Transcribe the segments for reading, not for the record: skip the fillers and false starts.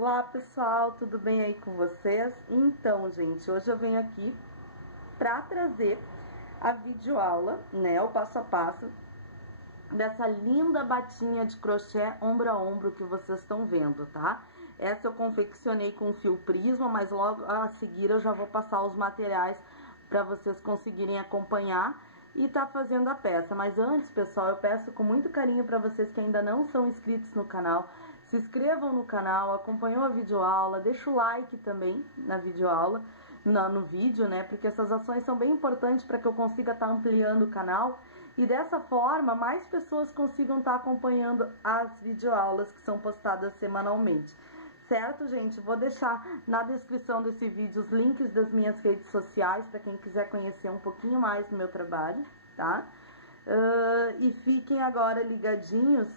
Olá pessoal, tudo bem aí com vocês? Então, gente, hoje eu venho aqui para trazer a videoaula, né, o passo a passo dessa linda batinha de crochê ombro a ombro que vocês estão vendo, tá? Essa eu confeccionei com fio prisma, mas logo a seguir eu já vou passar os materiais para vocês conseguirem acompanhar e tá fazendo a peça. Mas antes, pessoal, eu peço com muito carinho para vocês que ainda não são inscritos no canal, se inscrevam no canal, acompanham a videoaula, deixa o like também na videoaula, no vídeo, né? Porque essas ações são bem importantes para que eu consiga estar ampliando o canal e dessa forma mais pessoas consigam estar acompanhando as videoaulas que são postadas semanalmente. Certo, gente? Vou deixar na descrição desse vídeo os links das minhas redes sociais para quem quiser conhecer um pouquinho mais do meu trabalho, tá? E fiquem agora ligadinhos.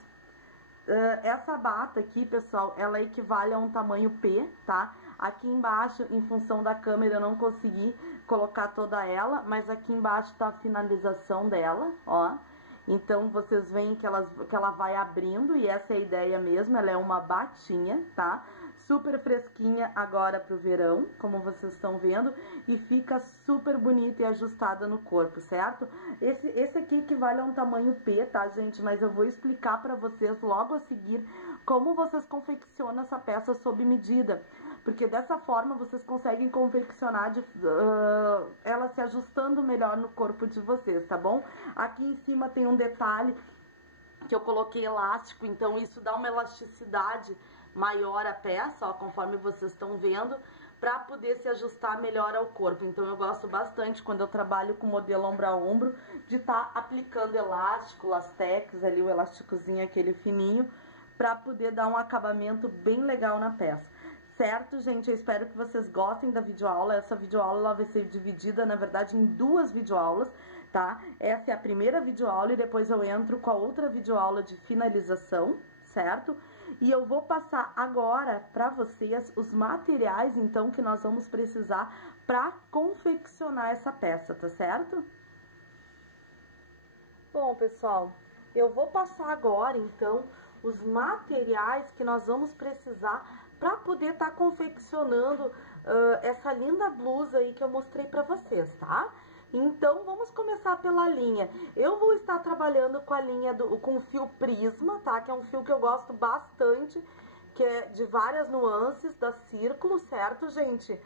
Essa bata aqui, pessoal, ela equivale a um tamanho P, tá? Aqui embaixo, em função da câmera, eu não consegui colocar toda ela, mas aqui embaixo tá a finalização dela, ó. Então, vocês veem que ela vai abrindo, e essa é a ideia mesmo, ela é uma batinha, tá? Super fresquinha agora pro verão, como vocês estão vendo, e fica super bonita e ajustada no corpo, certo? Esse aqui equivale a um tamanho P, tá, gente? Mas eu vou explicar pra vocês logo a seguir como vocês confeccionam essa peça sob medida, porque dessa forma vocês conseguem confeccionar ela se ajustando melhor no corpo de vocês, tá bom? Aqui em cima tem um detalhe que eu coloquei elástico, então isso dá uma elasticidade maior à peça, ó, conforme vocês estão vendo, para poder se ajustar melhor ao corpo. Então eu gosto bastante, quando eu trabalho com modelo ombro a ombro, de estar aplicando elástico, lastex, ali o elásticozinho, aquele fininho, para poder dar um acabamento bem legal na peça. Certo, gente? Eu espero que vocês gostem da videoaula. Essa videoaula ela vai ser dividida, na verdade, em duas videoaulas, tá? Essa é a primeira videoaula e depois eu entro com a outra videoaula de finalização, certo? E eu vou passar agora para vocês os materiais, então, que nós vamos precisar para confeccionar essa peça, tá certo? Bom, pessoal, eu vou passar agora, então, os materiais que nós vamos precisar para poder estar confeccionando essa linda blusa aí que eu mostrei para vocês, tá? Então, vamos começar pela linha. Eu vou estar trabalhando com a linha com fio prisma, tá? Que é um fio que eu gosto bastante, que é de várias nuances, da Círculo, certo, gente?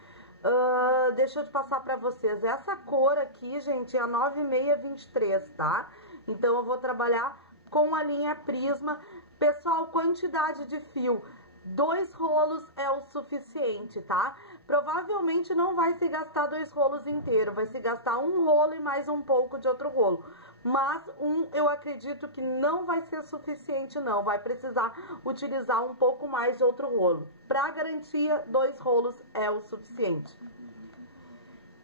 Deixa eu te passar pra vocês. Essa cor aqui, gente, é a 9623, tá? Então, eu vou trabalhar com a linha prisma. Pessoal, quantidade de fio, 2 rolos é o suficiente, tá? Provavelmente não vai se gastar 2 rolos inteiros, vai se gastar um rolo e mais um pouco de outro rolo. Mas eu acredito que não vai ser suficiente não, vai precisar utilizar um pouco mais de outro rolo. Para garantia, 2 rolos é o suficiente.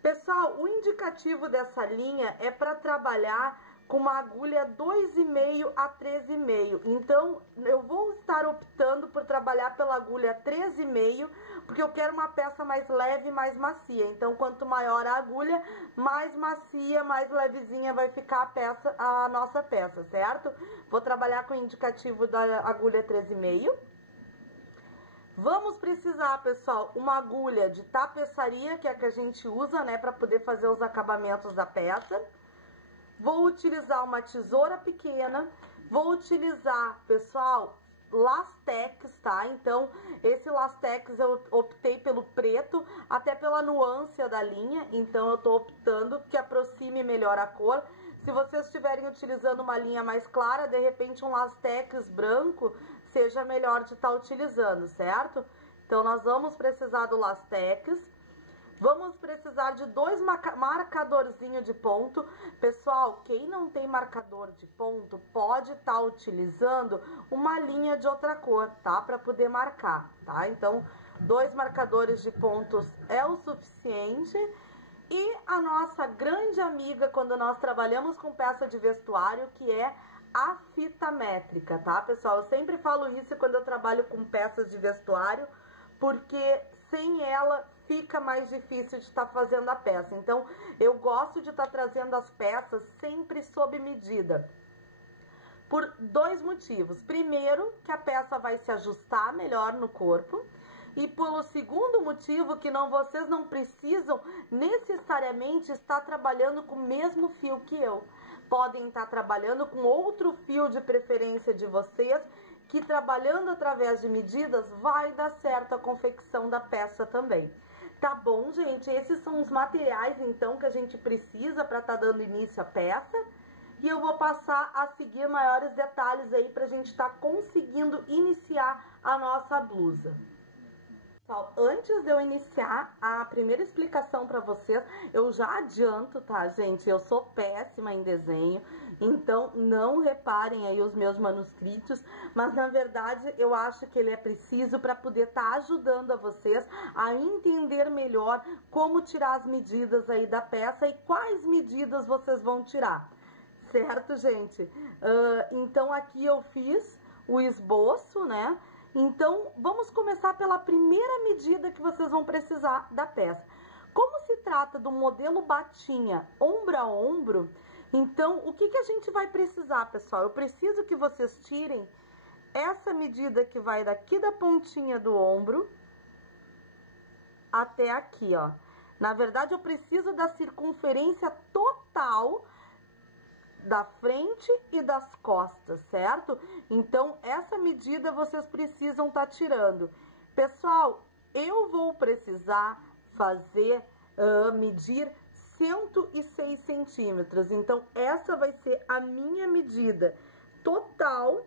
Pessoal, o indicativo dessa linha é para trabalhar com uma agulha 2,5 a 13,5. Então, eu vou estar optando por trabalhar pela agulha 13,5, porque eu quero uma peça mais leve e mais macia. Então, quanto maior a agulha, mais macia, mais levezinha vai ficar a nossa peça, certo? Vou trabalhar com o indicativo da agulha 13,5. Vamos precisar, pessoal, uma agulha de tapeçaria, que é a que a gente usa, né, para poder fazer os acabamentos da peça. Vou utilizar uma tesoura pequena, vou utilizar, pessoal, lastex, tá? Então, esse lastex eu optei pelo preto, até pela nuance da linha, então eu tô optando que aproxime melhor a cor. Se vocês estiverem utilizando uma linha mais clara, de repente um lastex branco seja melhor de estar utilizando, certo? Então, nós vamos precisar do lastex. Vamos precisar de 2 marcadorzinhos de ponto. Pessoal, quem não tem marcador de ponto, pode estar utilizando uma linha de outra cor, tá? Para poder marcar, tá? Então, 2 marcadores de pontos é o suficiente. E a nossa grande amiga, quando nós trabalhamos com peça de vestuário, que é a fita métrica, tá, pessoal? Eu sempre falo isso quando eu trabalho com peças de vestuário, porque sem ela fica mais difícil de estar fazendo a peça. Então, eu gosto de estar trazendo as peças sempre sob medida. Por 2 motivos. Primeiro, que a peça vai se ajustar melhor no corpo. E pelo segundo motivo, que vocês não precisam necessariamente estar trabalhando com o mesmo fio que eu. Podem estar trabalhando com outro fio de preferência de vocês, que trabalhando através de medidas vai dar certo a confecção da peça também. Tá bom, gente? Esses são os materiais, então, que a gente precisa para estar dando início à peça. E eu vou passar a seguir maiores detalhes aí pra gente estar conseguindo iniciar a nossa blusa. Antes de eu iniciar a primeira explicação para vocês, eu já adianto, tá, gente? Eu sou péssima em desenho, então não reparem aí os meus manuscritos, mas na verdade eu acho que ele é preciso para poder estar ajudando a vocês a entender melhor como tirar as medidas aí da peça e quais medidas vocês vão tirar, certo, gente? Então aqui eu fiz o esboço, né? Então, vamos começar pela primeira medida que vocês vão precisar da peça. Como se trata do modelo batinha ombro a ombro, então, o que a gente vai precisar, pessoal? Eu preciso que vocês tirem essa medida que vai daqui da pontinha do ombro até aqui, ó. Na verdade, eu preciso da circunferência total da frente e das costas, certo? Então, essa medida vocês precisam estar tirando. Pessoal, eu vou precisar medir 106 centímetros. Então, essa vai ser a minha medida total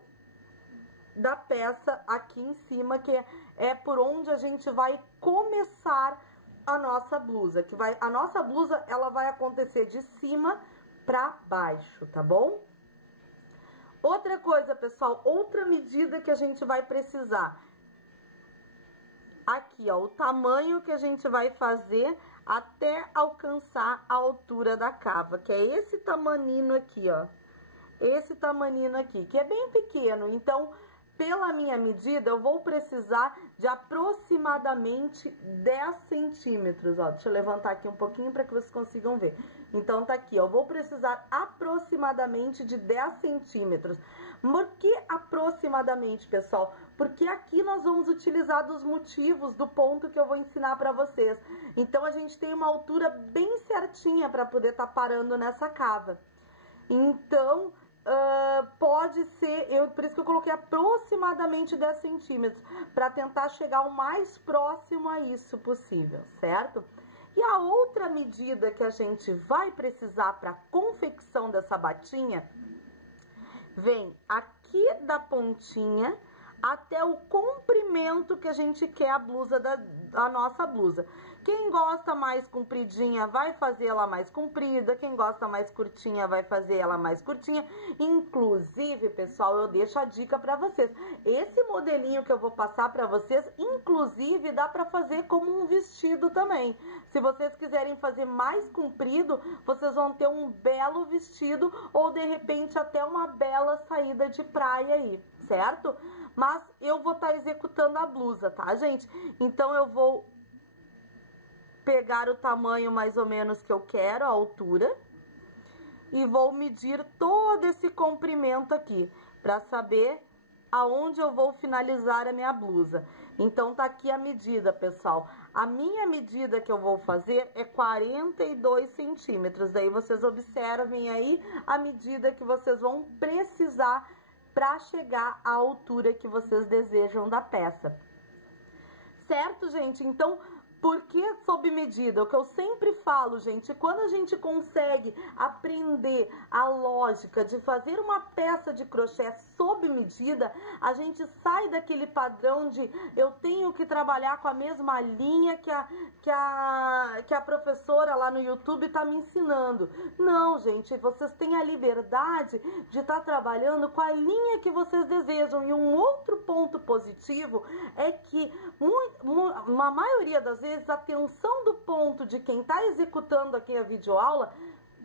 da peça aqui em cima, que é por onde a gente vai começar a nossa blusa. A nossa blusa, ela vai acontecer de cima pra baixo, tá bom? Outra coisa, pessoal, outra medida que a gente vai precisar. Aqui, ó, o tamanho que a gente vai fazer até alcançar a altura da cava, que é esse tamanino aqui, ó. Esse tamanino aqui, que é bem pequeno. Então, pela minha medida, eu vou precisar de aproximadamente 10 centímetros, ó. Deixa eu levantar aqui um pouquinho para que vocês consigam ver. Então, tá aqui, ó. Eu vou precisar aproximadamente de 10 centímetros. Por que aproximadamente, pessoal? Porque aqui nós vamos utilizar dos motivos do ponto que eu vou ensinar para vocês. Então, a gente tem uma altura bem certinha para poder estar parando nessa cava. Então, pode ser, por isso que eu coloquei aproximadamente 10 centímetros, para tentar chegar o mais próximo a isso possível, certo? E a outra medida que a gente vai precisar para a confecção dessa batinha, vem aqui da pontinha até o comprimento que a gente quer a nossa blusa. Quem gosta mais compridinha vai fazer ela mais comprida, quem gosta mais curtinha vai fazer ela mais curtinha. Inclusive, pessoal, eu deixo a dica para vocês. Esse modelinho que eu vou passar para vocês, inclusive, dá para fazer como um vestido também. Se vocês quiserem fazer mais comprido, vocês vão ter um belo vestido ou, de repente, até uma bela saída de praia aí, certo? Mas eu vou estar executando a blusa, tá, gente? Então, eu vou pegar o tamanho mais ou menos que eu quero, a altura, e vou medir todo esse comprimento aqui, para saber aonde eu vou finalizar a minha blusa. Então, tá aqui a medida, pessoal. A minha medida que eu vou fazer é 42 centímetros. Daí, vocês observem aí a medida que vocês vão precisar para chegar à altura que vocês desejam da peça. Certo, gente? Então, por que sob medida? O que eu sempre falo, gente, quando a gente consegue aprender a lógica de fazer uma peça de crochê sob medida, a gente sai daquele padrão de eu tenho que trabalhar com a mesma linha que a professora lá no YouTube está me ensinando. Não, gente, vocês têm a liberdade de estar trabalhando com a linha que vocês desejam. E um outro ponto positivo é que uma maioria das vezes a atenção do ponto de quem está executando aqui a videoaula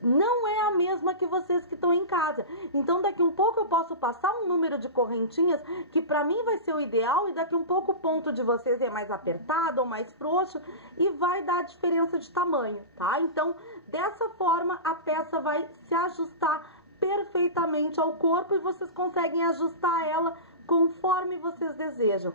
não é a mesma que vocês que estão em casa. Então, daqui um pouco eu posso passar um número de correntinhas que para mim vai ser o ideal e daqui um pouco o ponto de vocês é mais apertado ou mais frouxo e vai dar diferença de tamanho, tá? Então, dessa forma, a peça vai se ajustar perfeitamente ao corpo e vocês conseguem ajustar ela conforme vocês desejam.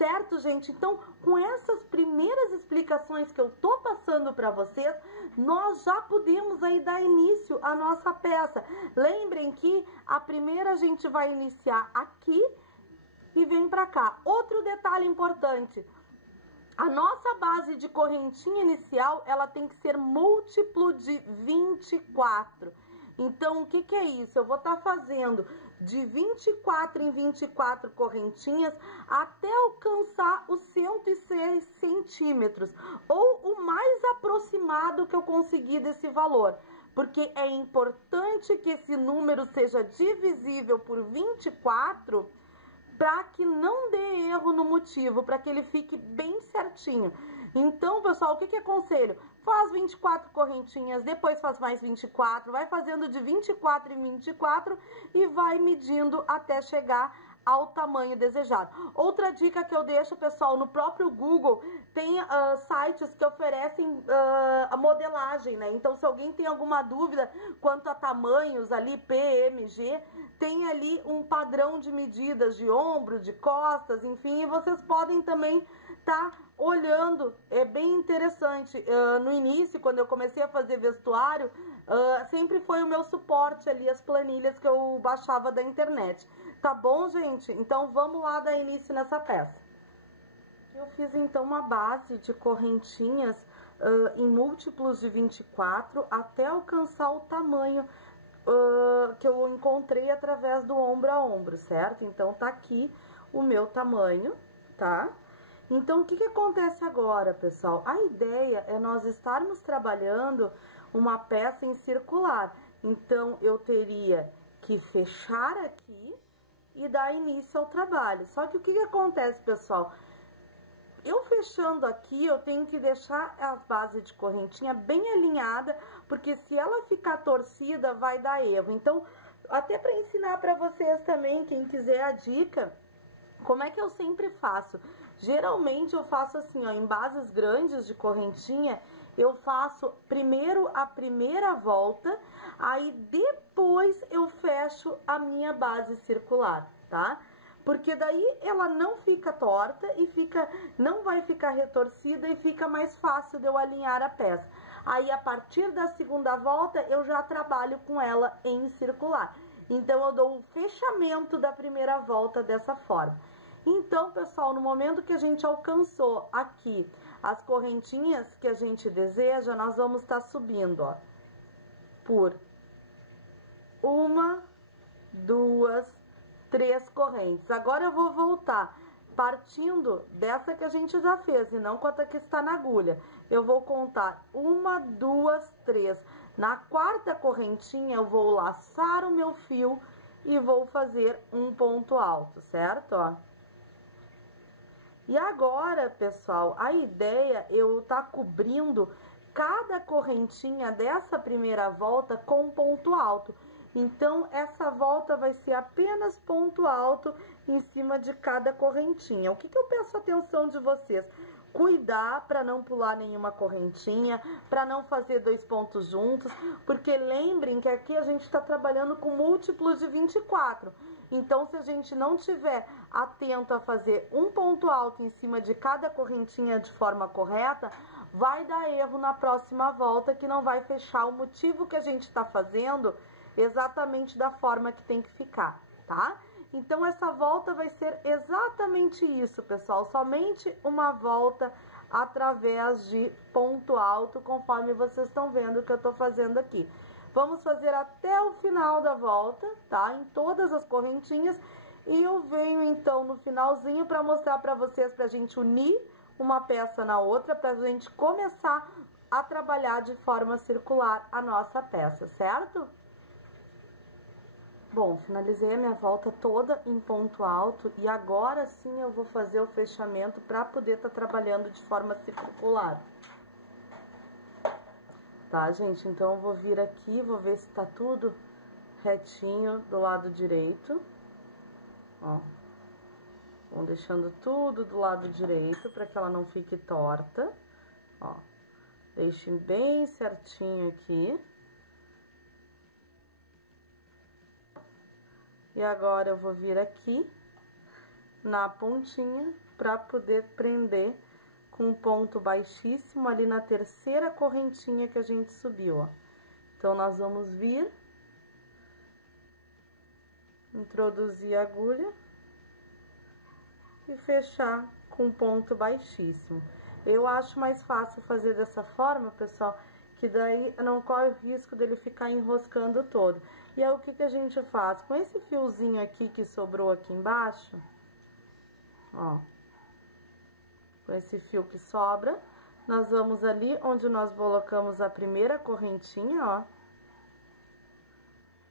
Certo, gente? Então, com essas primeiras explicações que eu tô passando para vocês, nós já podemos aí dar início à nossa peça. Lembrem que a primeira a gente vai iniciar aqui e vem para cá. Outro detalhe importante, a nossa base de correntinha inicial, ela tem que ser múltiplo de 24. Então, o que que é isso? Eu vou estar fazendo de 24 em 24 correntinhas até alcançar os 106 centímetros, ou o mais aproximado que eu conseguir desse valor. Porque é importante que esse número seja divisível por 24 para que não dê erro no motivo, para que ele fique bem certinho. Então, pessoal, o que que aconselho? Faz 24 correntinhas, depois faz mais 24, vai fazendo de 24 em 24 e vai medindo até chegar ao tamanho desejado. Outra dica que eu deixo, pessoal, no próprio Google tem sites que oferecem a modelagem, né? Então, se alguém tem alguma dúvida quanto a tamanhos ali, PMG, tem ali um padrão de medidas de ombro, de costas, enfim, e vocês podem também tá olhando. É bem interessante. No início, quando eu comecei a fazer vestuário, sempre foi o meu suporte ali, as planilhas que eu baixava da internet. Tá bom, gente? Então, vamos lá dar início nessa peça. Eu fiz, então, uma base de correntinhas em múltiplos de 24 até alcançar o tamanho que eu encontrei através do ombro a ombro, certo? Então, tá aqui o meu tamanho, tá? Então, o que que acontece agora, pessoal? A ideia é nós estarmos trabalhando uma peça em circular. Então, eu teria que fechar aqui e dar início ao trabalho. Só que o que que acontece, pessoal? Eu fechando aqui, eu tenho que deixar as bases de correntinha bem alinhada, porque se ela ficar torcida, vai dar erro. Então, até para ensinar para vocês também, quem quiser a dica, como é que eu sempre faço? Geralmente eu faço assim, ó, em bases grandes de correntinha, eu faço primeiro a primeira volta, aí depois eu fecho a minha base circular, tá? Porque daí ela não fica torta e não vai ficar retorcida e fica mais fácil de eu alinhar a peça. Aí a partir da segunda volta eu já trabalho com ela em circular. Então eu dou o fechamento da primeira volta dessa forma. Então, pessoal, no momento que a gente alcançou aqui as correntinhas que a gente deseja, nós vamos estar subindo, ó, por 1, 2, 3 correntes. Agora eu vou voltar partindo dessa que a gente já fez e não quanto a que está na agulha. Eu vou contar 1, 2, 3. Na quarta correntinha eu vou laçar o meu fio e vou fazer um ponto alto, certo? Ó. E agora, pessoal, a ideia é eu tá cobrindo cada correntinha dessa primeira volta com ponto alto. Então, essa volta vai ser apenas ponto alto em cima de cada correntinha. O que que eu peço atenção de vocês? Cuidar para não pular nenhuma correntinha, para não fazer 2 pontos juntos, porque lembrem que aqui a gente está trabalhando com múltiplos de 24. Então, se a gente não tiver atento a fazer um ponto alto em cima de cada correntinha de forma correta, vai dar erro na próxima volta, que não vai fechar o motivo que a gente está fazendo exatamente da forma que tem que ficar, tá? Então, essa volta vai ser exatamente isso, pessoal, somente uma volta através de ponto alto, conforme vocês estão vendo que eu tô fazendo aqui. Vamos fazer até o final da volta, tá? Em todas as correntinhas. E eu venho, então, no finalzinho para mostrar para vocês, pra gente unir uma peça na outra, pra gente começar a trabalhar de forma circular a nossa peça, certo? Bom, finalizei a minha volta toda em ponto alto e agora sim eu vou fazer o fechamento para poder estar trabalhando de forma circular. Tá, gente? Então, eu vou vir aqui, vou ver se tá tudo retinho do lado direito. Ó. Vou deixando tudo do lado direito para que ela não fique torta. Ó. Deixe bem certinho aqui. E agora eu vou vir aqui na pontinha para poder prender com um ponto baixíssimo ali na terceira correntinha que a gente subiu, ó. Então, nós vamos vir, introduzir a agulha e fechar com um ponto baixíssimo. Eu acho mais fácil fazer dessa forma, pessoal, que daí não corre o risco dele ficar enroscando todo. E aí, o que que a gente faz? Com esse fiozinho aqui que sobrou aqui embaixo, ó, com esse fio que sobra, nós vamos ali onde nós colocamos a primeira correntinha, ó,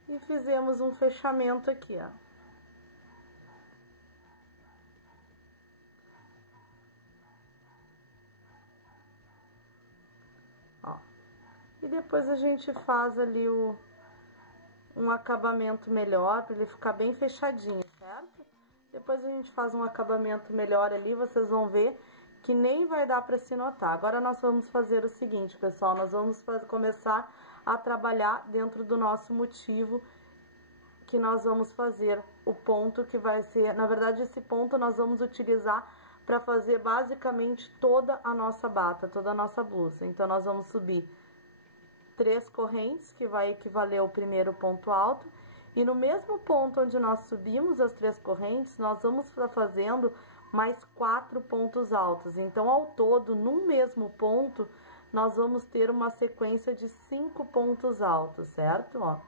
e fizemos um fechamento aqui, ó. Ó. E depois a gente faz ali um acabamento melhor, para ele ficar bem fechadinho, certo? Depois a gente faz um acabamento melhor ali, vocês vão ver que nem vai dar para se notar. Agora nós vamos fazer o seguinte, pessoal, nós vamos começar a trabalhar dentro do nosso motivo, que nós vamos fazer o ponto que vai ser, na verdade esse ponto nós vamos utilizar para fazer basicamente toda a nossa bata, toda a nossa blusa. Então nós vamos subir 3 correntes, que vai equivaler ao primeiro ponto alto, e no mesmo ponto onde nós subimos as 3 correntes, nós vamos estar fazendo mais 4 pontos altos. Então, ao todo, no mesmo ponto, nós vamos ter uma sequência de 5 pontos altos, certo? Ó,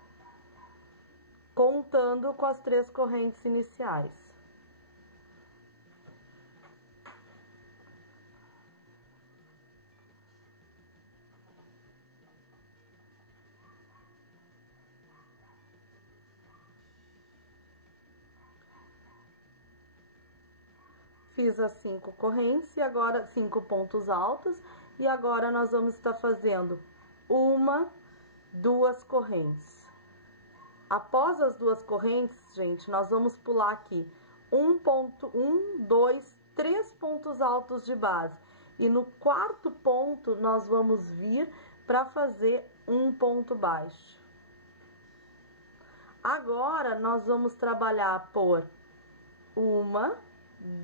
contando com as 3 correntes iniciais. Fiz as 5 correntes e agora 5 pontos altos, e agora nós vamos estar fazendo 1, 2 correntes. Após as 2 correntes, gente, nós vamos pular aqui 1 ponto, 2, 3 pontos altos de base. E no quarto ponto, nós vamos vir para fazer um ponto baixo. Agora, nós vamos trabalhar por 1,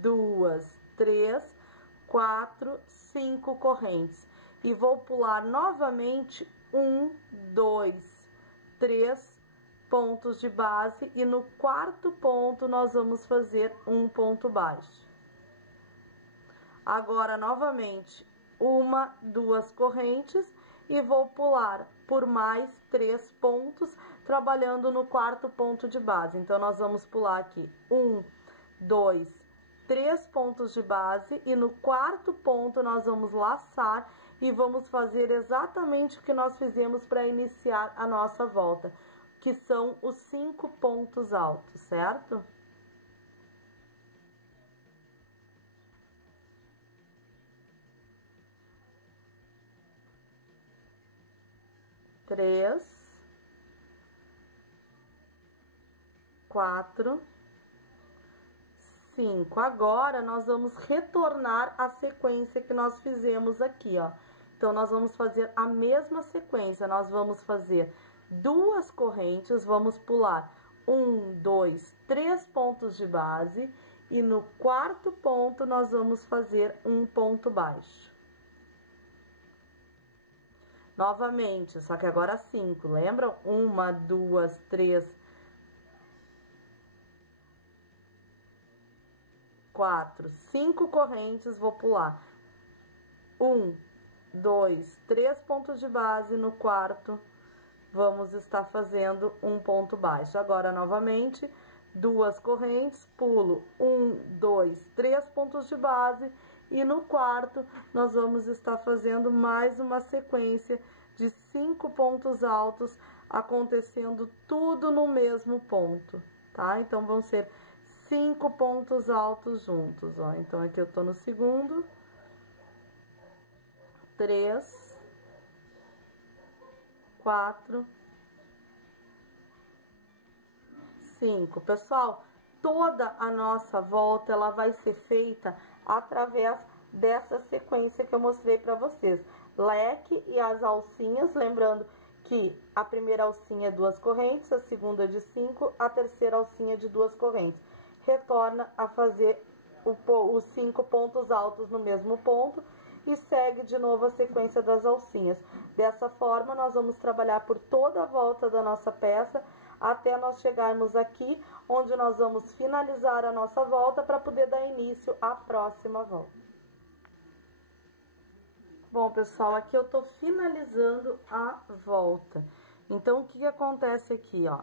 2, 3, 4, 5 correntes. E vou pular novamente 1, 2, 3 pontos de base, e no quarto ponto nós vamos fazer um ponto baixo. Agora, novamente, 1, 2 correntes, e vou pular por mais 3 pontos, trabalhando no quarto ponto de base. Então, nós vamos pular aqui 1, 2, 3 pontos de base, e no quarto ponto nós vamos laçar e vamos fazer exatamente o que nós fizemos para iniciar a nossa volta, que são os 5 pontos altos, certo? Três, 4, 5. Agora, nós vamos retornar a sequência que nós fizemos aqui, ó. Então, nós vamos fazer a mesma sequência. Nós vamos fazer 2 correntes, vamos pular 1, 2, 3 pontos de base, e no quarto ponto nós vamos fazer um ponto baixo. Novamente, só que agora 5, lembram? 1, 2, 3, 4, 5 correntes, vou pular 1, 2, 3 pontos de base, no quarto vamos estar fazendo um ponto baixo. Agora, novamente, 2 correntes, pulo 1, 2, 3 pontos de base, e no quarto nós vamos estar fazendo mais uma sequência de 5 pontos altos, acontecendo tudo no mesmo ponto, tá? Então, vão ser 5 pontos altos juntos, ó. Então, aqui eu tô no segundo, 3, 4, 5. Pessoal, toda a nossa volta, ela vai ser feita através dessa sequência que eu mostrei para vocês. Leque e as alcinhas, lembrando que a primeira alcinha é 2 correntes, a segunda de 5, a terceira alcinha de 2 correntes. Retorna a fazer os 5 pontos altos no mesmo ponto e segue de novo a sequência das alcinhas. Dessa forma, nós vamos trabalhar por toda a volta da nossa peça até nós chegarmos aqui, onde nós vamos finalizar a nossa volta para poder dar início à próxima volta. Bom, pessoal, aqui eu tô finalizando a volta. Então, o que acontece aqui, ó?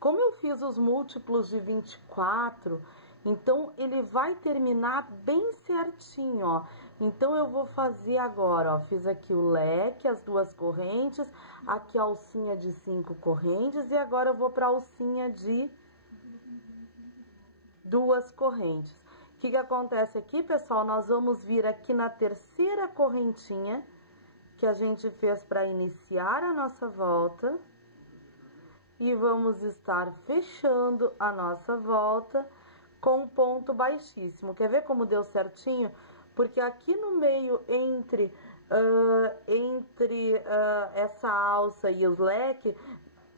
Como eu fiz os múltiplos de 24, então ele vai terminar bem certinho, ó. Então, eu vou fazer agora, ó, fiz aqui o leque, as 2 correntes, aqui a alcinha de 5 correntes, e agora eu vou para a alcinha de 2 correntes. O que acontece aqui, pessoal? Nós vamos vir aqui na terceira correntinha que a gente fez para iniciar a nossa volta e vamos estar fechando a nossa volta com um ponto baixíssimo. Quer ver como deu certinho? Porque aqui no meio, entre essa alça e os leques,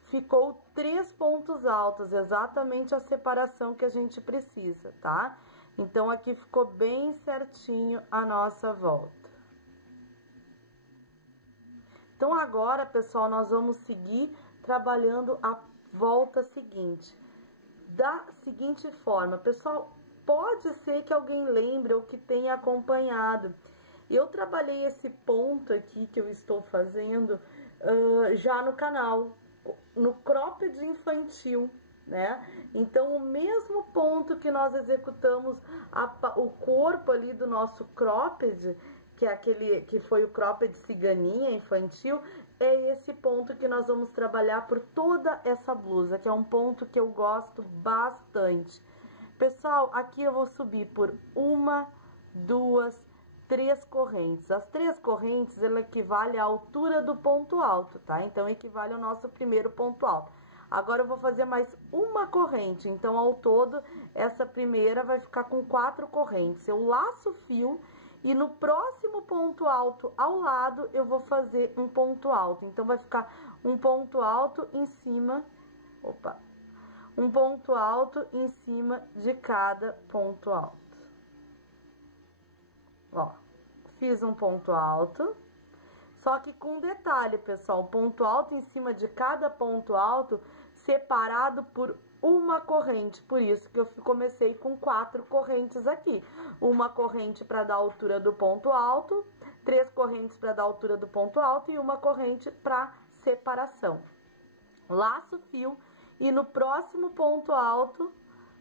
ficou 3 pontos altos, exatamente a separação que a gente precisa, tá? Então, aqui ficou bem certinho a nossa volta. Então, agora, pessoal, nós vamos seguir trabalhando a volta seguinte. Da seguinte forma, pessoal, pode ser que alguém lembre ou que tenha acompanhado. Eu trabalhei esse ponto aqui que eu estou fazendo já no canal, no cropped infantil, né? Então, o mesmo ponto que nós executamos o corpo ali do nosso cropped, que é aquele que foi o cropped ciganinha infantil, é esse ponto que nós vamos trabalhar por toda essa blusa, que é um ponto que eu gosto bastante. Pessoal, aqui eu vou subir por 1, 2, 3 correntes. As 3 correntes, ela equivale à altura do ponto alto, tá? Então, equivale ao nosso primeiro ponto alto. Agora, eu vou fazer mais uma corrente. Então, ao todo, essa primeira vai ficar com 4 correntes. Eu laço o fio e no próximo ponto alto ao lado, eu vou fazer um ponto alto. Então, vai ficar um ponto alto em cima... Opa! Um ponto alto em cima de cada ponto alto. Ó, fiz um ponto alto. Só que com detalhe, pessoal, ponto alto em cima de cada ponto alto, separado por uma corrente. Por isso que eu comecei com 4 correntes aqui. Uma corrente para dar a altura do ponto alto, 3 correntes para dar a altura do ponto alto e uma corrente para separação. Laço o fio e no próximo ponto alto,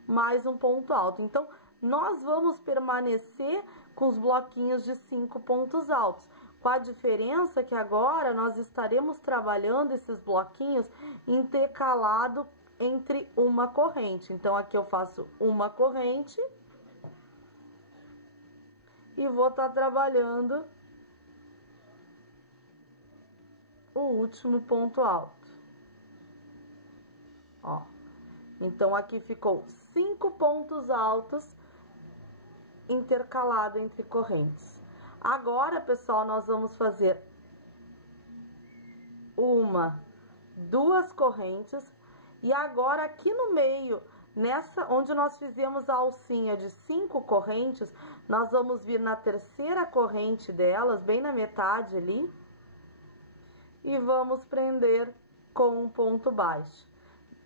mais um ponto alto. Então, nós vamos permanecer com os bloquinhos de 5 pontos altos. Com a diferença que agora nós estaremos trabalhando esses bloquinhos intercalado entre uma corrente. Então, aqui eu faço uma corrente e vou estar trabalhando o último ponto alto. Ó, então aqui ficou 5 pontos altos intercalado entre correntes. Agora, pessoal, nós vamos fazer 1, 2 correntes e agora aqui no meio, nessa onde nós fizemos a alcinha de 5 correntes, nós vamos vir na terceira corrente delas, bem na metade ali, e vamos prender com um ponto baixo.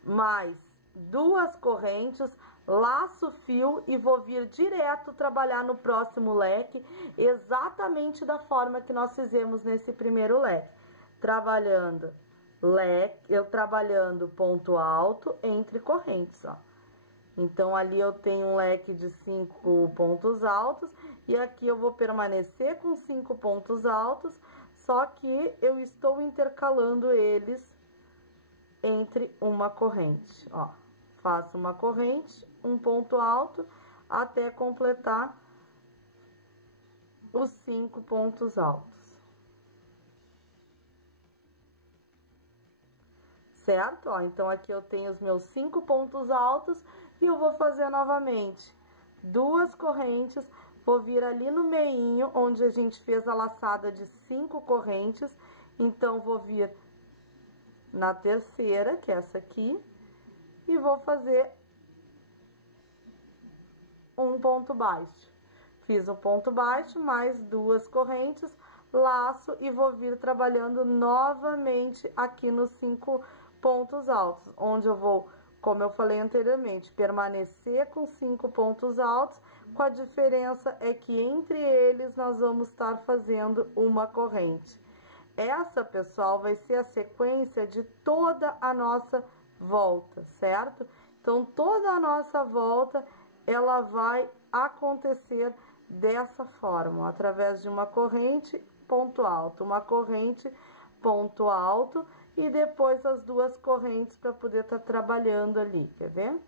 Mais 2 correntes, laço o fio e vou vir direto trabalhar no próximo leque, exatamente da forma que nós fizemos nesse primeiro leque. Trabalhando leque, eu trabalhando ponto alto entre correntes, ó. Então, ali eu tenho um leque de 5 pontos altos e aqui eu vou permanecer com 5 pontos altos, só que eu estou intercalando eles entre uma corrente, ó. Faço uma corrente, um ponto alto, até completar os 5 pontos altos. Certo? Ó, então, aqui eu tenho os meus 5 pontos altos e eu vou fazer novamente 2 correntes, vou vir ali no meinho, onde a gente fez a laçada de 5 correntes, então, vou vir na terceira, que é essa aqui, e vou fazer um ponto baixo. Fiz um ponto baixo, mais 2 correntes, laço e vou vir trabalhando novamente aqui nos 5 pontos altos, onde eu vou, como eu falei anteriormente, permanecer com 5 pontos altos, com a diferença é que entre eles nós vamos estar fazendo uma corrente. Essa, pessoal, vai ser a sequência de toda a nossa volta, certo? Então, toda a nossa volta, ela vai acontecer dessa forma, através de uma corrente, ponto alto, uma corrente, ponto alto, e depois as 2 correntes para poder estar trabalhando ali, quer ver?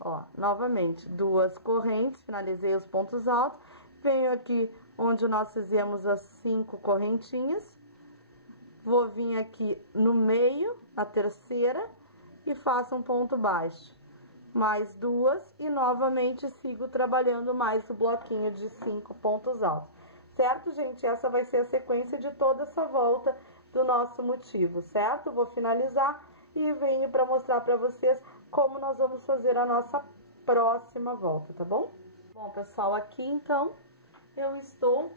Ó, novamente, 2 correntes, finalizei os pontos altos, venho aqui onde nós fizemos as 5 correntinhas, vou vir aqui no meio, na terceira, e faço um ponto baixo, mais 2, e novamente sigo trabalhando mais o bloquinho de 5 pontos altos, certo, gente? Essa vai ser a sequência de toda essa volta do nosso motivo, certo? Vou finalizar e venho para mostrar para vocês como nós vamos fazer a nossa próxima volta, tá bom? Bom, pessoal, aqui então eu estou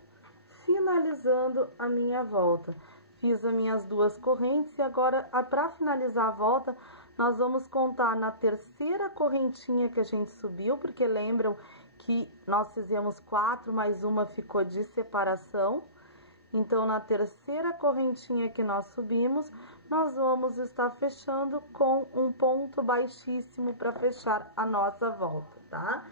finalizando a minha volta. Fiz as minhas 2 correntes e agora, para finalizar a volta, nós vamos contar na terceira correntinha que a gente subiu, porque lembram que nós fizemos 4, mais uma ficou de separação. Então, na terceira correntinha que nós subimos, nós vamos estar fechando com um ponto baixíssimo para fechar a nossa volta, tá?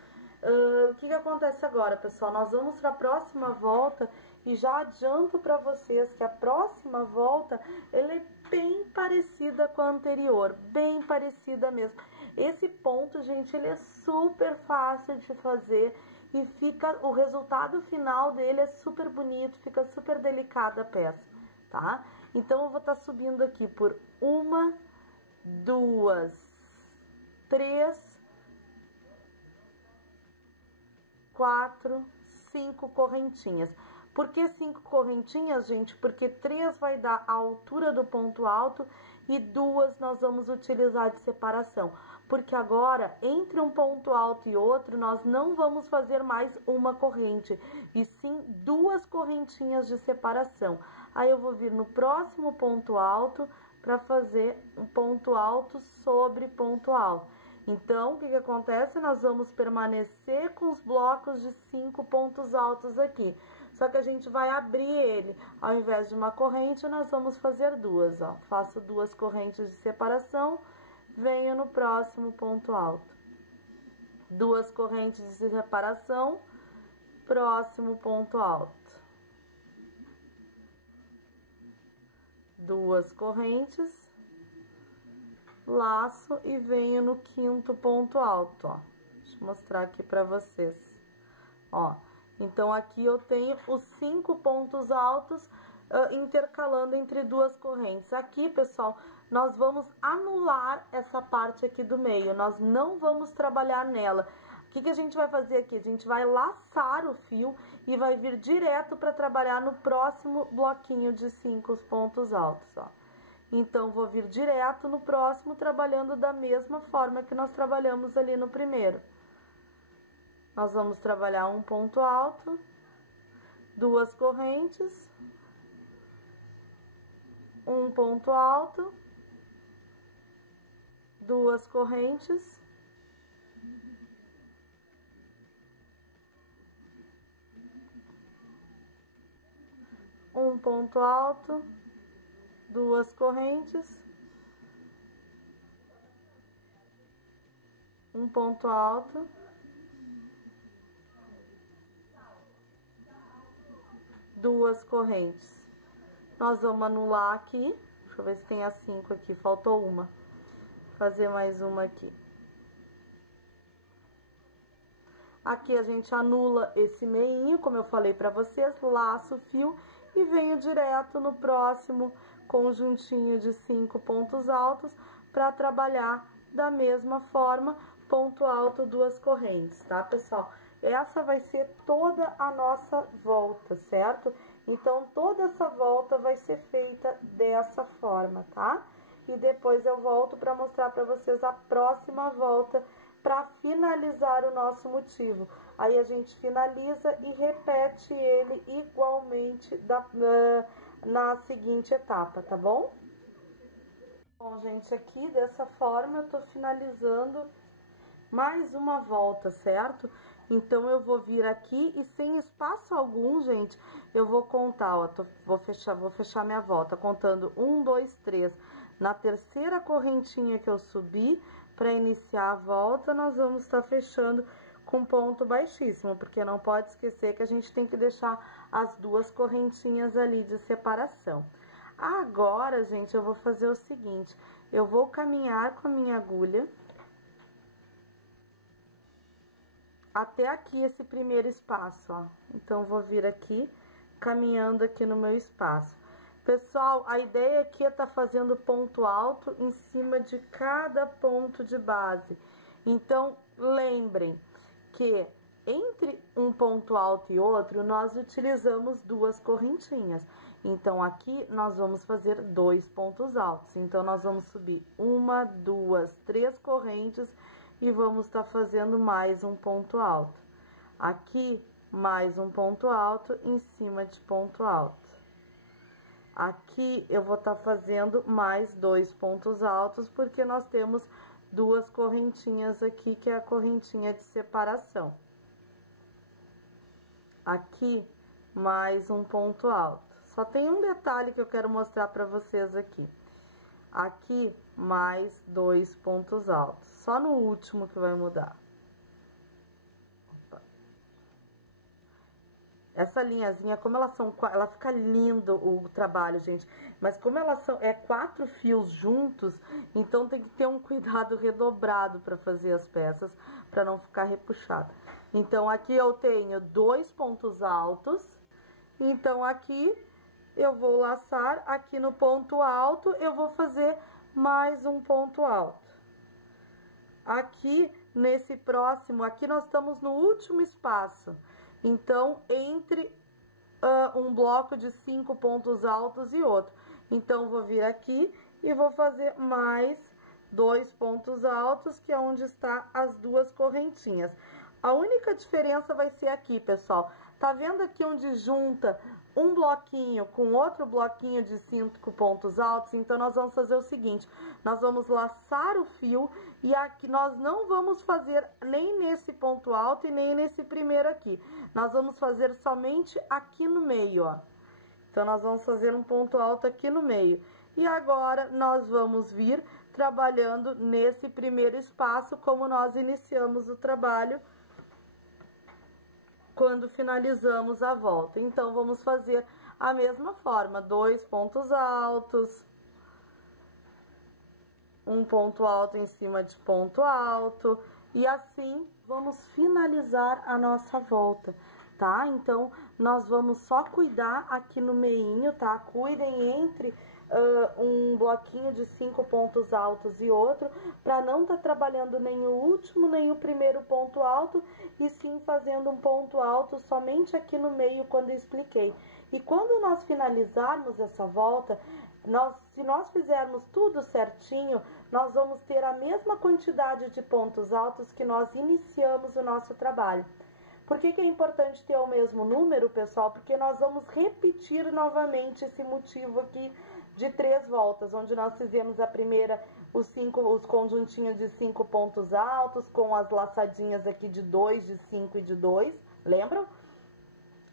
O que acontece agora, pessoal? Nós vamos para a próxima volta e já adianto para vocês que a próxima volta, ela é bem parecida com a anterior, bem parecida mesmo. Esse ponto, gente, ele é super fácil de fazer e fica, o resultado final dele é super bonito, fica super delicada a peça, tá? Então, eu vou estar subindo aqui por 1, 2, 3, 4, 5 correntinhas. Por que 5 correntinhas, gente? Porque 3 vai dar a altura do ponto alto e 2 nós vamos utilizar de separação. Porque agora, entre um ponto alto e outro, nós não vamos fazer mais uma corrente, e sim 2 correntinhas de separação. Aí eu vou vir no próximo ponto alto para fazer um ponto alto sobre ponto alto. Então, o que acontece? Nós vamos permanecer com os blocos de 5 pontos altos aqui. Só que a gente vai abrir ele. Ao invés de uma corrente, nós vamos fazer 2, ó. Faço 2 correntes de separação, venho no próximo ponto alto. 2 correntes de separação, próximo ponto alto. 2 correntes, laço e venho no 5º ponto alto, ó. Deixa eu mostrar aqui pra vocês, ó. Então, aqui eu tenho os 5 pontos altos intercalando entre 2 correntes. Aqui, pessoal, nós vamos anular essa parte aqui do meio, nós não vamos trabalhar nela. O que a gente vai fazer aqui? A gente vai laçar o fio e vai vir direto para trabalhar no próximo bloquinho de 5 pontos altos, ó. Então, vou vir direto no próximo, trabalhando da mesma forma que nós trabalhamos ali no primeiro. Nós vamos trabalhar um ponto alto, 2 correntes, um ponto alto, 2 correntes, um ponto alto, 2 correntes, um ponto alto, 2 correntes. Nós vamos anular aqui, deixa eu ver se tem as 5 aqui, faltou uma. Fazer mais uma aqui. Aqui a gente anula esse meinho, como eu falei pra vocês, laço o fio e venho direto no próximo conjuntinho de 5 pontos altos para trabalhar da mesma forma, ponto alto, 2 correntes, tá, pessoal? Essa vai ser toda a nossa volta, certo? Então, toda essa volta vai ser feita dessa forma, tá? E depois eu volto para mostrar para vocês a próxima volta para finalizar o nosso motivo. Aí a gente finaliza e repete ele igualmente na seguinte etapa, tá bom? Bom, gente, aqui dessa forma eu tô finalizando mais uma volta, certo? Então eu vou vir aqui e sem espaço algum, gente, eu vou contar, ó, vou fechar minha volta, contando 1, 2, 3. Na terceira correntinha que eu subi, para iniciar a volta, nós vamos estar fechando com ponto baixíssimo, porque não pode esquecer que a gente tem que deixar as duas correntinhas ali de separação. Agora, gente, eu vou fazer o seguinte, eu vou caminhar com a minha agulha até aqui esse primeiro espaço, ó. Então, vou vir aqui, caminhando aqui no meu espaço. Pessoal, a ideia aqui é tá fazendo ponto alto em cima de cada ponto de base. Então, lembrem que entre um ponto alto e outro, nós utilizamos duas correntinhas. Então, aqui nós vamos fazer 2 pontos altos. Então, nós vamos subir 1, 2, 3 correntes e vamos estar fazendo mais um ponto alto. Aqui, mais um ponto alto em cima de ponto alto. Aqui eu vou estar fazendo mais 2 pontos altos, porque nós temos duas correntinhas aqui, que é a correntinha de separação. Aqui, mais um ponto alto. Só tem um detalhe que eu quero mostrar para vocês aqui. Aqui, mais 2 pontos altos. Só no último que vai mudar. Essa linhazinha, como ela fica lindo o trabalho, gente. Mas como elas são 4 fios juntos, então tem que ter um cuidado redobrado para fazer as peças, para não ficar repuxado. Então, aqui eu tenho 2 pontos altos. Então, aqui eu vou laçar, aqui no ponto alto eu vou fazer mais um ponto alto. Aqui, nesse próximo, aqui nós estamos no último espaço. Então, entre um bloco de 5 pontos altos e outro. Então, vou vir aqui e vou fazer mais 2 pontos altos, que é onde está as duas correntinhas. A única diferença vai ser aqui, pessoal. Tá vendo aqui onde junta um bloquinho com outro bloquinho de 5 pontos altos? Então, nós vamos fazer o seguinte, nós vamos laçar o fio e aqui nós não vamos fazer nem nesse ponto alto e nem nesse primeiro aqui. Nós vamos fazer somente aqui no meio, ó. Então, nós vamos fazer um ponto alto aqui no meio. E agora, nós vamos vir trabalhando nesse primeiro espaço, como nós iniciamos o trabalho quando finalizamos a volta. Então, vamos fazer a mesma forma, 2 pontos altos, um ponto alto em cima de ponto alto, e assim vamos finalizar a nossa volta, tá? Então, nós vamos só cuidar aqui no meinho, tá? Cuidem entre um bloquinho de 5 pontos altos e outro, para não tá trabalhando nem o último, nem o primeiro ponto alto, e sim fazendo um ponto alto somente aqui no meio, quando eu expliquei. E quando nós finalizarmos essa volta, se nós fizermos tudo certinho, nós vamos ter a mesma quantidade de pontos altos que nós iniciamos o nosso trabalho. Por que é importante ter o mesmo número, pessoal? Porque nós vamos repetir novamente esse motivo aqui de 3 voltas, onde nós fizemos a primeira, os conjuntinhos de 5 pontos altos, com as laçadinhas aqui de 2, de 5 e de 2, lembram?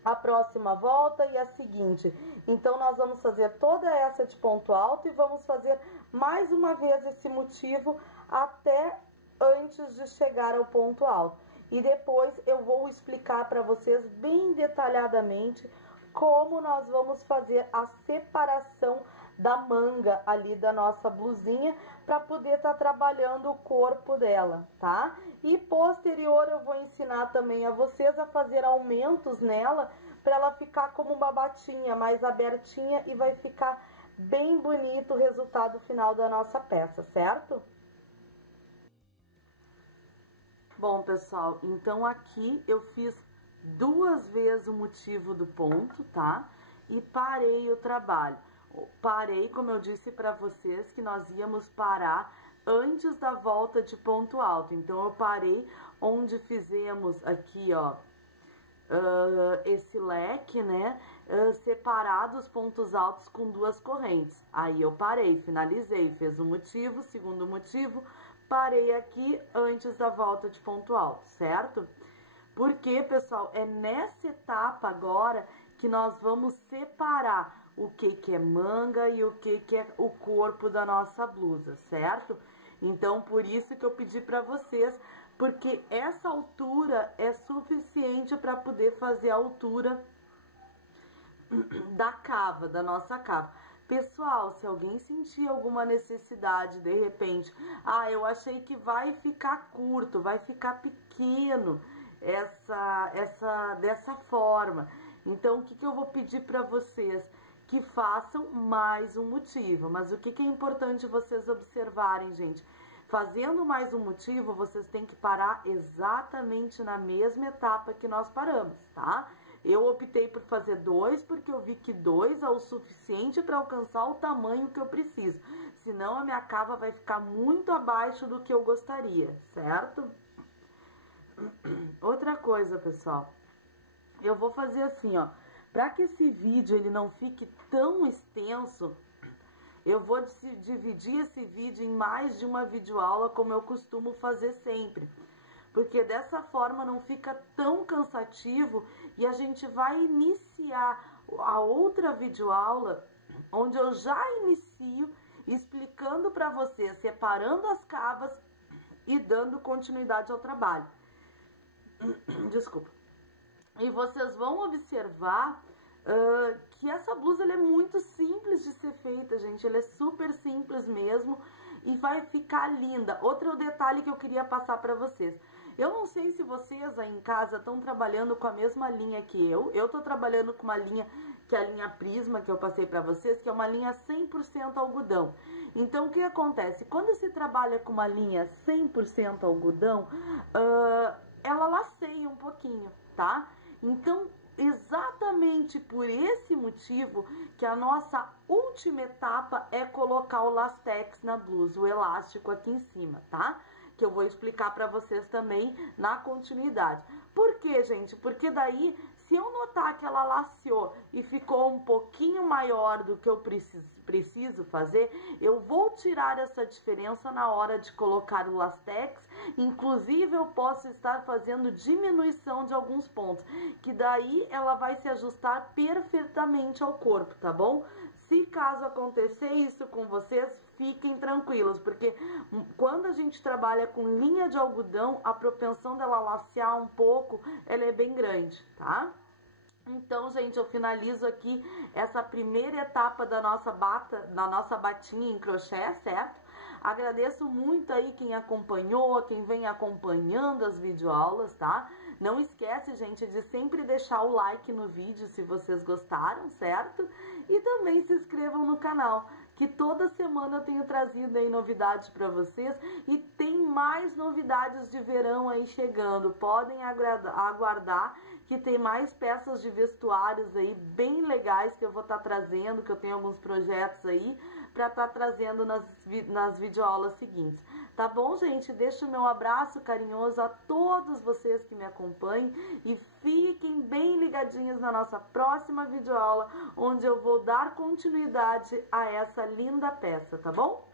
A próxima volta e a seguinte. Então, nós vamos fazer toda essa de ponto alto e vamos fazer mais uma vez esse motivo até antes de chegar ao ponto alto. E depois eu vou explicar para vocês bem detalhadamente como nós vamos fazer a separação da manga ali da nossa blusinha, para poder estar trabalhando o corpo dela, tá? E posterior eu vou ensinar também a vocês a fazer aumentos nela, para ela ficar como uma batinha mais abertinha e vai ficar bem bonito o resultado final da nossa peça, certo? Bom, pessoal, então aqui eu fiz 2 vezes o motivo do ponto, tá? E parei o trabalho. Parei, como eu disse para vocês, que nós íamos parar antes da volta de ponto alto. Então eu parei onde fizemos aqui, ó, esse leque, né, separado os pontos altos com 2 correntes. Aí eu parei, finalizei, fez um motivo, segundo motivo, parei aqui antes da volta de ponto alto, certo? Porque, pessoal, é nessa etapa agora que nós vamos separar o que é manga e o que é o corpo da nossa blusa, certo? Então, por isso que eu pedi para vocês, porque essa altura é suficiente para poder fazer a altura da cava, da nossa cava. Pessoal, se alguém sentir alguma necessidade, de repente, eu achei que vai ficar curto, vai ficar pequeno, dessa forma. Então, o que eu vou pedir para vocês? Que façam mais um motivo. Mas o que é importante vocês observarem, gente? Fazendo mais um motivo, vocês têm que parar exatamente na mesma etapa que nós paramos, tá? Eu optei por fazer 2 porque eu vi que 2 é o suficiente para alcançar o tamanho que eu preciso. Senão a minha cava vai ficar muito abaixo do que eu gostaria, certo? Outra coisa, pessoal, eu vou fazer assim, ó, para que esse vídeo ele não fique tão extenso, eu vou dividir esse vídeo em mais de uma videoaula, como eu costumo fazer sempre, porque dessa forma não fica tão cansativo e a gente vai iniciar a outra videoaula, onde eu já inicio explicando para vocês, separando as cavas e dando continuidade ao trabalho. Desculpa. E vocês vão observar que essa blusa ela é muito simples de ser feita, gente. Ela é super simples mesmo e vai ficar linda. Outro detalhe que eu queria passar para vocês. Eu não sei se vocês aí em casa estão trabalhando com a mesma linha que eu. Eu tô trabalhando com uma linha, que é a linha Prisma, que eu passei para vocês, que é uma linha 100% algodão. Então, o que acontece? Quando se trabalha com uma linha 100% algodão, ela laceia um pouquinho, tá? Então, exatamente por esse motivo que a nossa última etapa é colocar o lastex na blusa, o elástico aqui em cima, tá? Que eu vou explicar para vocês também na continuidade. Por quê, gente? Porque daí, se eu notar que ela laceou e ficou um pouquinho maior do que eu preciso fazer, eu vou tirar essa diferença na hora de colocar o lastex. Inclusive, eu posso estar fazendo diminuição de alguns pontos, que daí ela vai se ajustar perfeitamente ao corpo, tá bom? Se caso acontecer isso com vocês, fiquem tranquilos, porque quando a gente trabalha com linha de algodão, a propensão dela lacear um pouco, ela é bem grande, tá? Então, gente, eu finalizo aqui essa primeira etapa da nossa batinha em crochê, certo? Agradeço muito aí quem acompanhou, quem vem acompanhando as videoaulas, tá? Não esquece, gente, de sempre deixar o like no vídeo se vocês gostaram, certo? E também se inscrevam no canal, que toda semana eu tenho trazido aí novidades para vocês e tem mais novidades de verão aí chegando. Podem aguardar que tem mais peças de vestuários aí bem legais que eu vou estar trazendo, que eu tenho alguns projetos aí para estar trazendo nas videoaulas seguintes. Tá bom, gente? Deixo o meu abraço carinhoso a todos vocês que me acompanhem e fiquem bem ligadinhos na nossa próxima videoaula, onde eu vou dar continuidade a essa linda peça, tá bom?